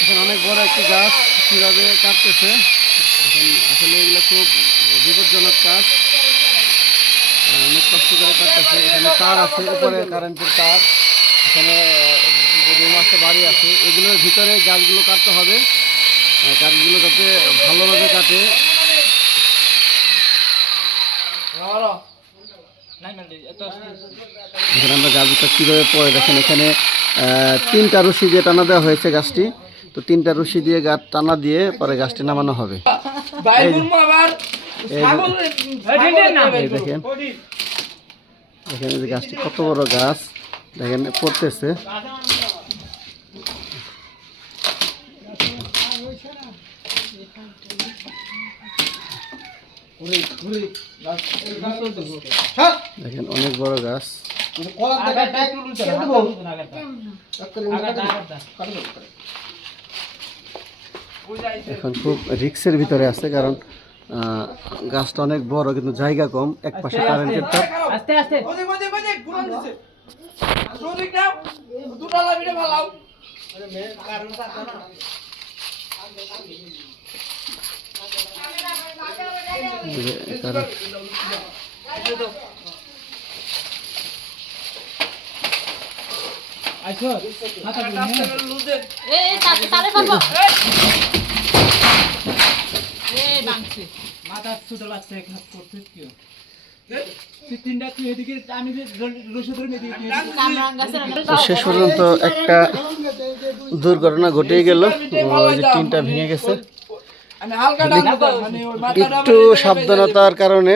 এখানে অনেক বড় একটি গাছ কিভাবে কাটতেছে। এখন আসলে এগুলো খুব বিপজ্জনক কাজ, অনেক কষ্ট করে কাটতেছে। এখানে তার আছে, উপরে কারেন্টের তার, এখানে রুম আছে, বাড়ি আছে, এগুলোর ভিতরে গাছগুলো কাটতে হবে। গাছগুলো যাতে ভালোভাবে কাটে। এখানে আমরা গাছটা কীভাবে পড়ে দেখেন, এখানে 3টা রশি দিয়ে টানা দেওয়া হয়েছে গাছটি। তো 3টা রশি দিয়ে গাছ টানা দিয়ে পরে গাছটি নামানো হবে। দেখেন এখানে যে গাছটি কত বড় গাছ, দেখেন পড়তেছে। দেখেন অনেক বড় গাছ। এখন খুব রিস্কের ভিতরে আছে, কারণ গাছটা অনেক বড় কিন্তু জায়গা কম, এক পাশে কারেন্টের তার। শেষ পর্যন্ত একটা দুর্ঘটনা ঘটে গেল, ওই যে টিনটা ভেঙে গেছে। একটু সাবধানতার কারণে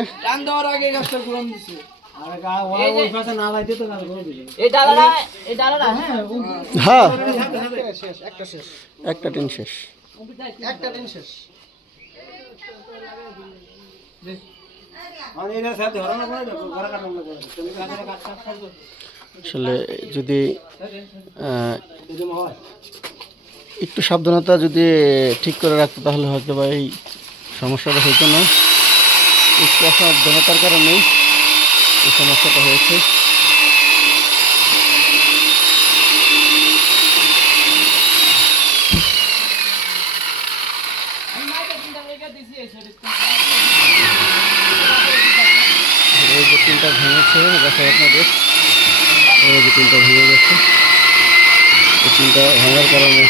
হ্যাঁ একটা টিন শেষ। আসলে যদি একটু সাবধানতা যদি ঠিক করে রাখতো তাহলে হয়তো বা এই সমস্যাটা হইতো না। একটু অসাবধানতার কারণেই এই সমস্যাটা হয়েছে। এই যে টিনটা ভেঙেছে, দেখা আপনাদের এই যে টিনটা ভেঙে গেছে। এই টিনটা ভাঙার কারণে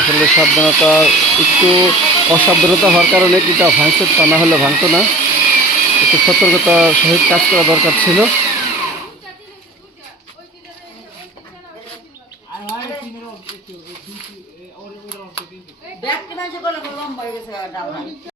আসলে সাবধানতা, একটু অসাবধানতা হওয়ার কারণে টিনটা ভাঙছে, তা না হলে ভাঙতো না। একটু সতর্কতার সহিত কাজ করা দরকার ছিল।